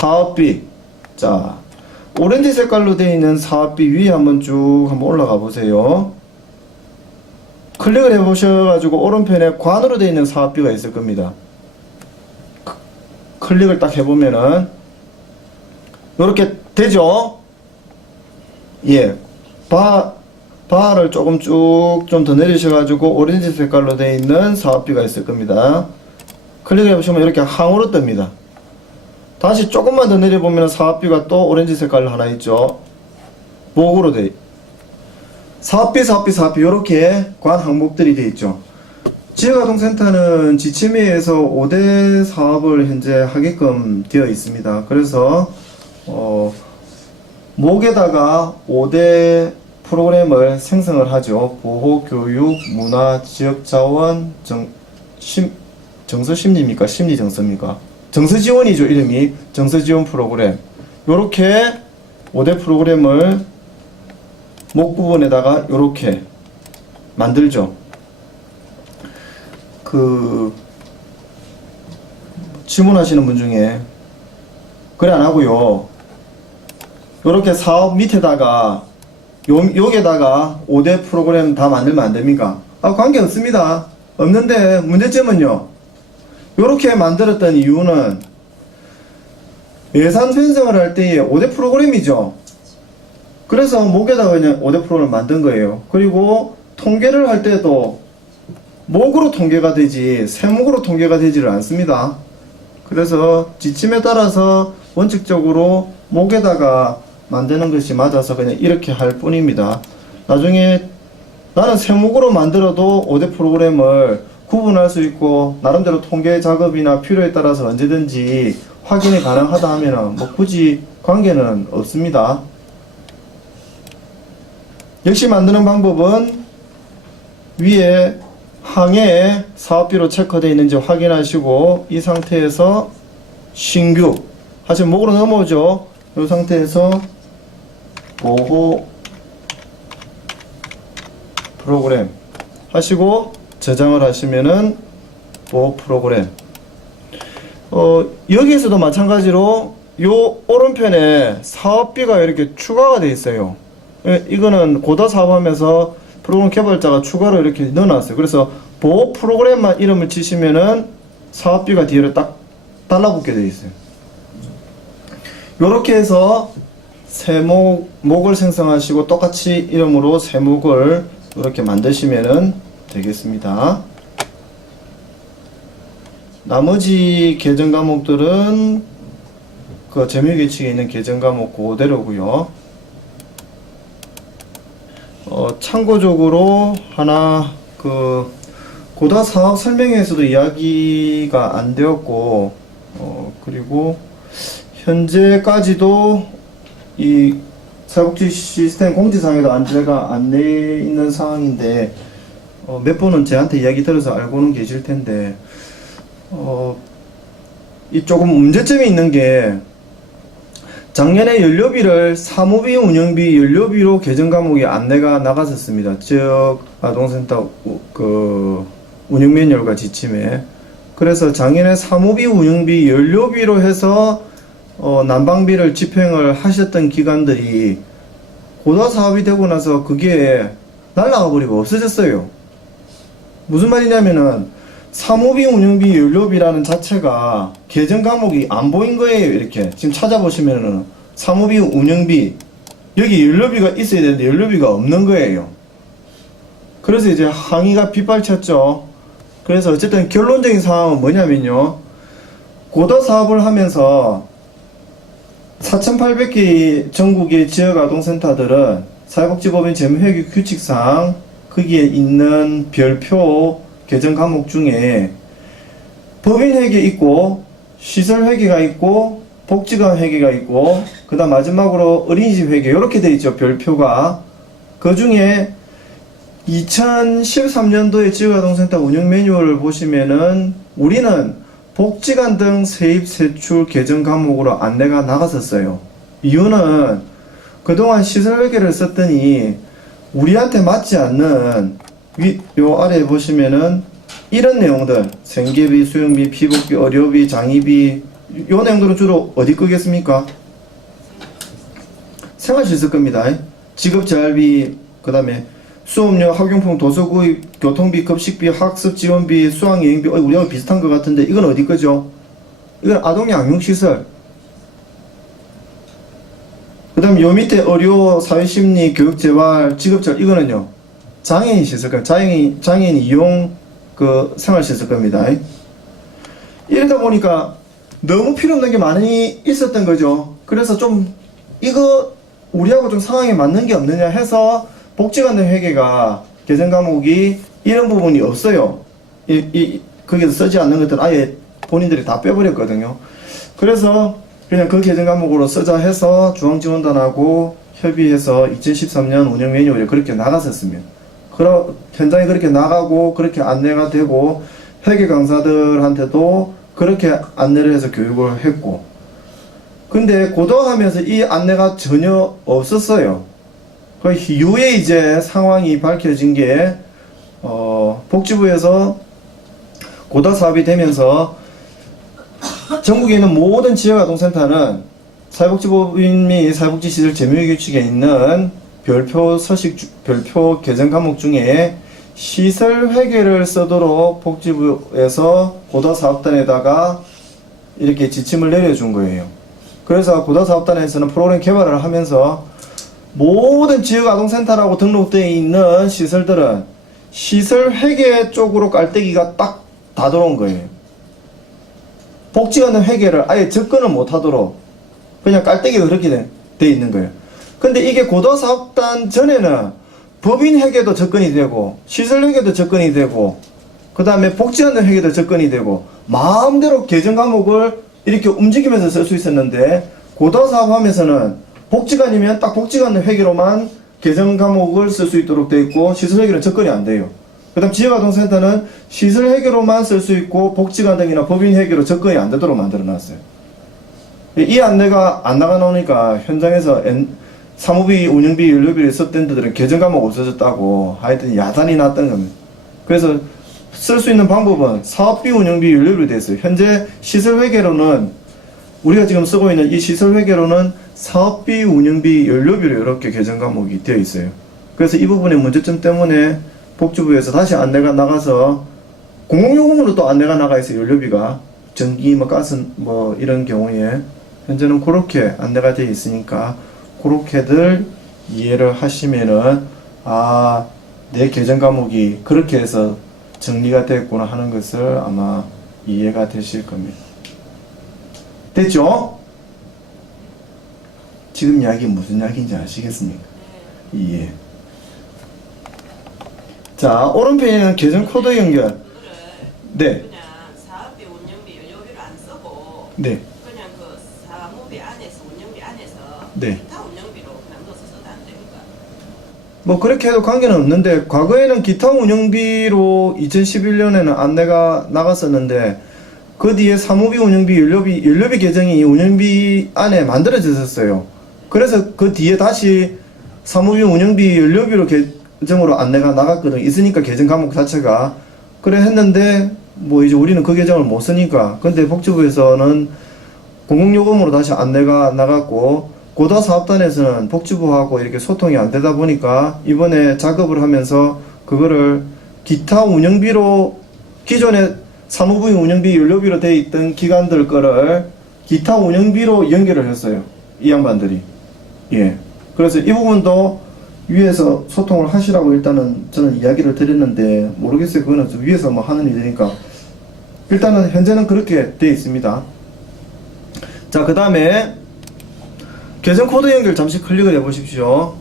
사업비. 자, 오렌지 색깔로 되어 있는 사업비 위에 한번 쭉 한번 올라가 보세요. 클릭을 해 보셔가지고 오른편에 관으로 되어 있는 사업비가 있을 겁니다. 크- 클릭을 딱 해보면은 이렇게 되죠? 예. 바, 바를 조금 쭉 좀 더 내리셔가지고 오렌지 색깔로 되어 있는 사업비가 있을 겁니다. 클릭을 해보시면 이렇게 항으로 뜹니다. 다시 조금만 더 내려보면 사업비가 또 오렌지 색깔로 하나 있죠. 목으로 돼. 사업비, 사업비, 사업비 이렇게 관 항목들이 돼 있죠. 지역아동센터는 지침에에서 5대 사업을 현재 하게끔 되어 있습니다. 그래서 어, 목에다가 5대 프로그램을 생성을 하죠. 보호, 교육, 문화, 지역 자원, 정, 심, 정서 심리입니까? 심리 정서입니까? 정서지원이죠, 이름이. 정서지원 프로그램. 요렇게 5대 프로그램을 목 부분에다가 요렇게 만들죠. 그, 질문하시는 분 중에, 그래 안 하고요. 요렇게 사업 밑에다가, 요, 여기에다가 5대 프로그램 다 만들면 안 됩니까? 아, 관계 없습니다. 없는데, 문제점은요. 요렇게 만들었던 이유는 예산 편성을 할 때에 5대 프로그램이죠. 그래서 목에다가 그냥 5대 프로그램을 만든 거예요. 그리고 통계를 할 때도 목으로 통계가 되지 세목으로 통계가 되지를 않습니다. 그래서 지침에 따라서 원칙적으로 목에다가 만드는 것이 맞아서 그냥 이렇게 할 뿐입니다. 나중에 나는 세목으로 만들어도 5대 프로그램을 구분할 수 있고 나름대로 통계 작업이나 필요에 따라서 언제든지 확인이 가능하다 하면은 뭐 굳이 관계는 없습니다. 역시 만드는 방법은 위에 항에 사업비로 체크되어 있는지 확인하시고 이 상태에서 신규 하시면 목으로 넘어오죠. 이 상태에서 보호 프로그램 하시고 저장을 하시면은 보호 프로그램 어 여기에서도 마찬가지로 요 오른편에 사업비가 이렇게 추가가 돼 있어요. 예, 이거는 고다 사업하면서 프로그램 개발자가 추가로 이렇게 넣어놨어요. 그래서 보호 프로그램만 이름을 치시면은 사업비가 뒤로 딱 달라붙게 돼 있어요. 요렇게 해서 세목 목을 생성하시고 똑같이 이름으로 세목을 이렇게 만드시면은 되겠습니다. 나머지 계정 과목들은 그 점유규칙에 있는 계정 과목 그대로고요. 어, 참고적으로 하나 그 고다 사업 설명회에서도 이야기가 안 되었고 어, 그리고 현재까지도 이 사복지 시스템 공지사항에도 안내가 안 돼 있는 상황인데 어, 몇 분은 저한테 이야기 들어서 알고는 계실 텐데 어, 이 조금 문제점이 있는 게 작년에 연료비를 사무비, 운영비, 연료비로 개정 과목에 안내가 나갔었습니다. 지역 아동센터 우- 그 운영 매뉴얼과 지침에 그래서 작년에 사무비, 운영비, 연료비로 해서 어, 난방비를 집행을 하셨던 기관들이 고다 사업이 되고 나서 그게 날라가 버리고 없어졌어요. 무슨 말이냐면은 사무비, 운영비, 연료비라는 자체가 계정 과목이 안 보인 거예요. 이렇게 지금 찾아보시면은 사무비, 운영비 여기 연료비가 있어야 되는데 연료비가 없는 거예요. 그래서 이제 항의가 빗발쳤죠. 그래서 어쨌든 결론적인 상황은 뭐냐면요. 고도 사업을 하면서 4,800개 전국의 지역 아동센터들은 사회복지법인 재무회계 규칙상 거기에 있는 별표 개정 과목 중에 법인 회계 있고 시설 회계가 있고 복지관 회계가 있고 그 다음 마지막으로 어린이집 회계 이렇게 돼 있죠 별표가 그 중에 2013년도에 지역아동센터 운영 매뉴얼을 보시면은 우리는 복지관 등 세입 세출 개정 과목으로 안내가 나갔었어요. 이유는 그동안 시설 회계를 썼더니 우리한테 맞지 않는 위, 요 아래에 보시면은 이런 내용들 생계비, 수영비, 피복비, 의료비, 장의비 요 내용들은 주로 어디 거겠습니까? 생활시설 겁니다. 직업재활비, 그 다음에 수업료, 학용품, 도서구입, 교통비, 급식비, 학습 지원비, 수학여행비, 어, 우리하고 비슷한 것 같은데 이건 어디 거죠? 이건 아동양육시설. 그 다음 요 밑에 의료, 사회심리, 교육재활, 직업재활 이거는요 장애인 시설 겁니다. 장애인, 장애인 이용 그 생활시설 겁니다. 이러다 보니까 너무 필요 없는 게 많이 있었던 거죠. 그래서 좀 이거 우리하고 좀 상황에 맞는 게 없느냐 해서 복지관의 회계가 개정 과목이 이런 부분이 없어요. 이, 이 거기서 쓰지 않는 것들은 아예 본인들이 다 빼버렸거든요. 그래서 그냥 그 개정 과목으로 쓰자 해서 중앙지원단하고 협의해서 2013년 운영 매뉴얼에 그렇게 나갔었습니다. 그러, 현장에 그렇게 나가고 그렇게 안내가 되고 회계 강사들한테도 그렇게 안내를 해서 교육을 했고 근데 고등하면서 이 안내가 전혀 없었어요. 그 이후에 이제 상황이 밝혀진 게 어, 복지부에서 고다 사업이 되면서 전국에 있는 모든 지역아동센터는 사회복지법인 및 사회복지 시설 재무규칙에 있는 별표 서식 주- 별표 개정 과목 중에 시설 회계를 쓰도록 복지부에서 고다 사업단에다가 이렇게 지침을 내려준 거예요. 그래서 고다 사업단에서는 프로그램 개발을 하면서 모든 지역 아동센터라고 등록되어 있는 시설들은 시설 회계 쪽으로 깔때기가 딱 다 들어온 거예요. 복지관의 회계를 아예 접근을 못 하도록 그냥 깔때기가 그렇게 돼, 돼 있는 거예요. 근데 이게 고도 사업단 전에는 법인 회계도 접근이 되고 시설 회계도 접근이 되고 그 다음에 복지관의 회계도 접근이 되고 마음대로 개정 과목을 이렇게 움직이면서 쓸 수 있었는데 고도 사업 하면서는 복지관이면 딱 복지관 회계로만 개정 과목을 쓸 수 있도록 돼 있고 시설 회계는 접근이 안 돼요. 그 다음 지역아동센터는 시설 회계로만 쓸 수 있고 복지관 등이나 법인 회계로 접근이 안 되도록 만들어 놨어요. 이 안내가 안 나가 나오니까 현장에서 엔- 사무비, 운영비, 연료비를 썼던 데들은 개정 과목 없어졌다고 하여튼 야단이 났던 겁니다. 그래서 쓸 수 있는 방법은 사업비, 운영비, 되어 있어요. 현재 시설 회계로는 우리가 지금 쓰고 있는 이 시설 회계로는 사업비, 운영비, 연료비로 이렇게 개정 과목이 되어 있어요. 그래서 이 부분의 문제점 때문에 복지부에서 다시 안내가 나가서 공공요금으로 또 안내가 나가 있어요. 연료비가 전기, 뭐 가스, 뭐 이런 경우에 현재는 그렇게 안내가 되어 있으니까 그렇게들 이해를 하시면은 아내 개정 과목이 그렇게 해서 정리가 됐구나 하는 것을 아마 이해가 되실 겁니다. 됐죠? 지금 이야기 무슨 이야기인지 아시겠습니까? 예. 자, 오른편에는 계정 코드 연결. 네, 그냥 사업비 운영비 연료비를 안 쓰고 네, 그냥 그 사무비 안에서 운영비 안에서 네. 기타 운영비로 그냥 넣어서 써도 안 됩니까? 뭐 그렇게 해도 관계는 없는데 과거에는 기타 운영비로 2011년에는 안내가 나갔었는데 그 뒤에 사무비 운영비 연료비 연료비 계정이 운영비 안에 만들어졌었어요. 그래서 그 뒤에 다시 사무비 운영비 연료비로 계정으로 안내가 나갔거든. 있으니까 계정 과목 자체가 그래 했는데 뭐 이제 우리는 그 계정을 못 쓰니까 근데 복지부에서는 공공요금으로 다시 안내가 나갔고 고다 사업단에서는 복지부하고 이렇게 소통이 안 되다 보니까 이번에 작업을 하면서 그거를 기타 운영비로 기존에 사무부의 운영비 연료비로 돼 있던 기관들 거를 기타 운영비로 연결을 했어요. 이 양반들이. 예. 그래서 이 부분도 위에서 소통을 하시라고 일단은 저는 이야기를 드렸는데 모르겠어요. 그거는 좀 위에서 뭐 하는 일이니까 일단은 현재는 그렇게 돼 있습니다. 자, 그 다음에 계정 코드 연결 잠시 클릭을 해 보십시오.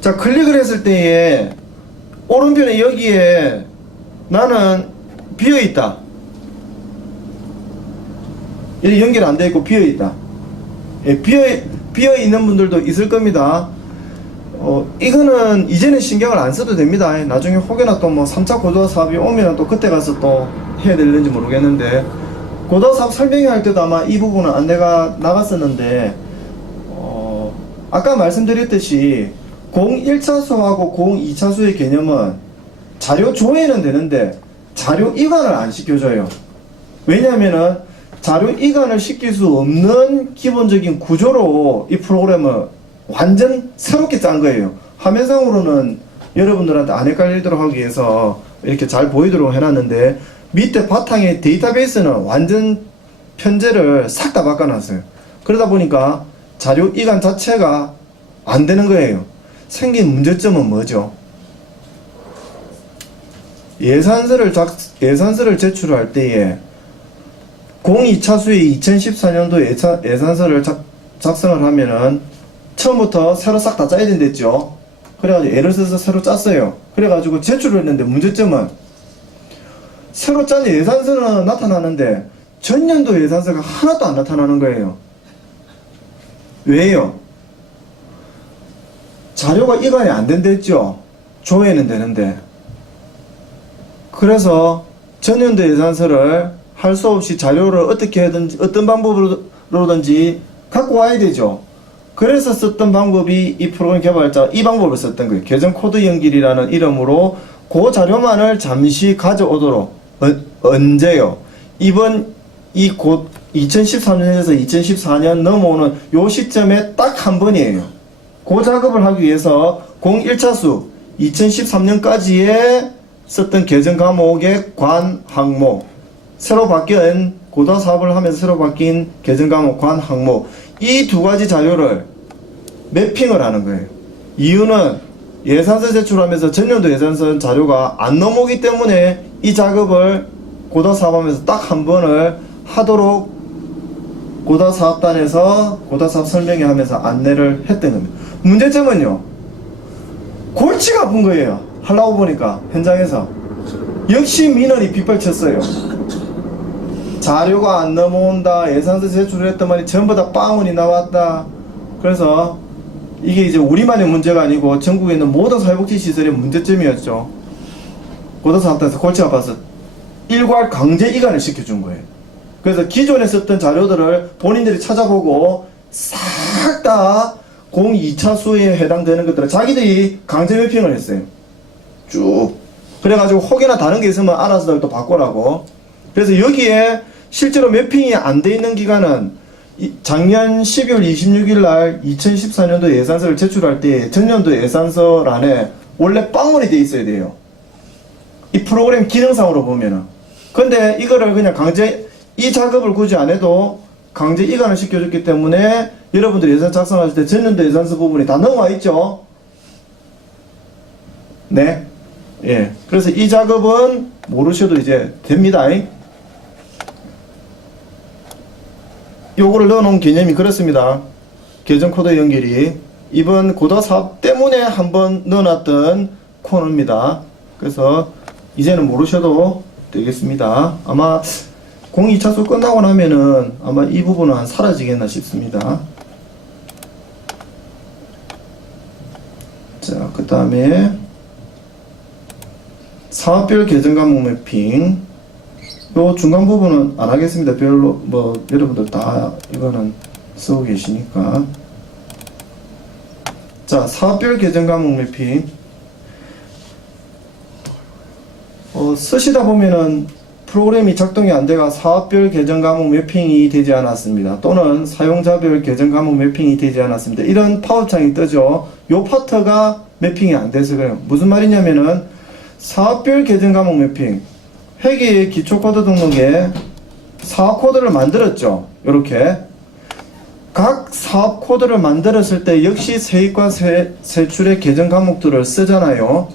자, 클릭을 했을 때에 오른편에 여기에 나는 비어 있다. 이 연결 안돼 있고 비어 있다. 예, 비어 비어 있는 분들도 있을 겁니다. 어, 이거는 이제는 신경을 안 써도 됩니다. 예, 나중에 혹여나 또 뭐 3차 고도 사업이 오면 또 그때 가서 또 해야 될는지 모르겠는데 고도 사업 설명회 때도 아마 이 부분은 안내가 나갔었는데 어, 아까 말씀드렸듯이 01차수하고 02차수의 개념은 자료 조회는 되는데 자료 이관을 안 시켜줘요. 왜냐면은 자료 이관을 시킬 수 없는 기본적인 구조로 이 프로그램을 완전 새롭게 짠 거예요. 화면상으로는 여러분들한테 안 헷갈리도록 하기 위해서 이렇게 잘 보이도록 해놨는데 밑에 바탕의 데이터베이스는 완전 편제를 싹 다 바꿔놨어요. 그러다 보니까 자료 이관 자체가 안 되는 거예요. 생긴 문제점은 뭐죠? 예산서를 작, 예산서를 제출할 때에 02차수의 2014년도 예산, 예산서를 작, 작성을 하면은 처음부터 새로 싹 다 짜야 된댔죠. 그래가지고 애를 써서 새로 짰어요. 그래가지고 제출을 했는데 문제점은 새로 짠 예산서는 나타나는데 전년도 예산서가 하나도 안 나타나는 거예요. 왜요? 자료가 이관이 안 된댔죠. 조회는 되는데. 그래서 전년도 예산서를 할 수 없이 자료를 어떻게 하든지 어떤 방법으로든지 갖고 와야 되죠. 그래서 썼던 방법이 이 프로그램 개발자 이 방법을 썼던 거예요. 계정 코드 연결이라는 이름으로 그 자료만을 잠시 가져오도록 어, 언제요? 이번 이 곧 2013년에서 2014년 넘어오는 요 시점에 딱 한 번이에요. 그 작업을 하기 위해서 01차수 2013년까지의 썼던 계정 과목의 관 항목 새로 바뀐 고도 사업을 하면서 새로 바뀐 계정 과목 관 항목 이 두 가지 자료를 매핑을 하는 거예요. 이유는 예산서 제출하면서 전년도 예산서 자료가 안 넘어오기 때문에 이 작업을 고도 사업하면서 딱 한 번을 하도록 고다 사업단에서 고다 사업 설명회 하면서 안내를 했던 겁니다. 문제점은요. 골치가 아픈 거예요. 하려고 보니까 현장에서 역시 민원이 빗발쳤어요. 자료가 안 넘어온다. 예산서 제출을 했더니 전부 다 빵원이 나왔다. 그래서 이게 이제 우리만의 문제가 아니고 전국에 있는 모든 사회복지 시설의 문제점이었죠. 고도사업단에서 골치가 아파서 일괄 강제 이관을 시켜준 거예요. 그래서 기존에 썼던 자료들을 본인들이 찾아보고 싹다 02차수에 해당되는 것들을 자기들이 강제 매핑을 했어요. 쭉. 그래가지고 혹여나 다른 게 있으면 알아서 또 바꾸라고. 그래서 여기에 실제로 매핑이 안 돼 있는 기간은 이- 작년 12월 26일 날 2014년도 예산서를 제출할 때 전년도 예산서란에 원래 빵원이 돼 있어야 돼요. 이 프로그램 기능상으로 보면은. 근데 이거를 그냥 강제, 이 작업을 굳이 안 해도 강제 이관을 시켜줬기 때문에 여러분들이 예산 작성하실 때 전년도 예산서 부분이 다 넘어와 있죠? 네. 예. 그래서 이 작업은 모르셔도 이제 됩니다. 요거를 넣어놓은 개념이 그렇습니다. 계정 코드 연결이 이번 고도 사업 때문에 한번 넣어놨던 코너입니다. 그래서 이제는 모르셔도 되겠습니다. 아마 02차수 끝나고 나면은 아마 이 부분은 한 사라지겠나 싶습니다. 자, 그 다음에 사업별 계정 과목 매핑 요 중간 부분은 안 하겠습니다. 별로 뭐 여러분들 다 이거는 쓰고 계시니까 자 사업별 계정 과목 매핑 어, 쓰시다 보면은 프로그램이 작동이 안 돼가 사업별 계정 과목 매핑이 되지 않았습니다. 또는 사용자별 계정 과목 매핑이 되지 않았습니다. 이런 파워창이 뜨죠. 요 파트가 매핑이 안 돼서 그래요. 무슨 말이냐면은 사업별 계정 과목 매핑 회계 기초 코드 등록에 사업 코드를 만들었죠. 이렇게 각 사업 코드를 만들었을 때 역시 세입과 세, 세출의 계정 과목들을 쓰잖아요.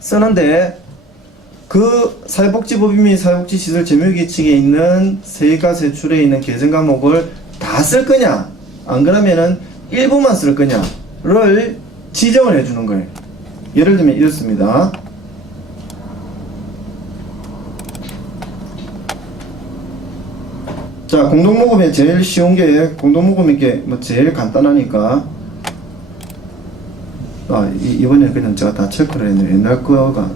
쓰는데 그 사회복지법인 및 사회복지시설 재무계칙에 있는 세입과 세출에 있는 계정 과목을 다 쓸 거냐 안 그러면은 일부만 쓸 거냐를 지정을 해주는 거예요. 예를 들면 이렇습니다. 자, 공동 모금에 제일 쉬운 게 공동 모금 이 게 뭐 제일 간단하니까 아, 이, 이번에 그냥 제가 다 체크를 했네요. 옛날 거가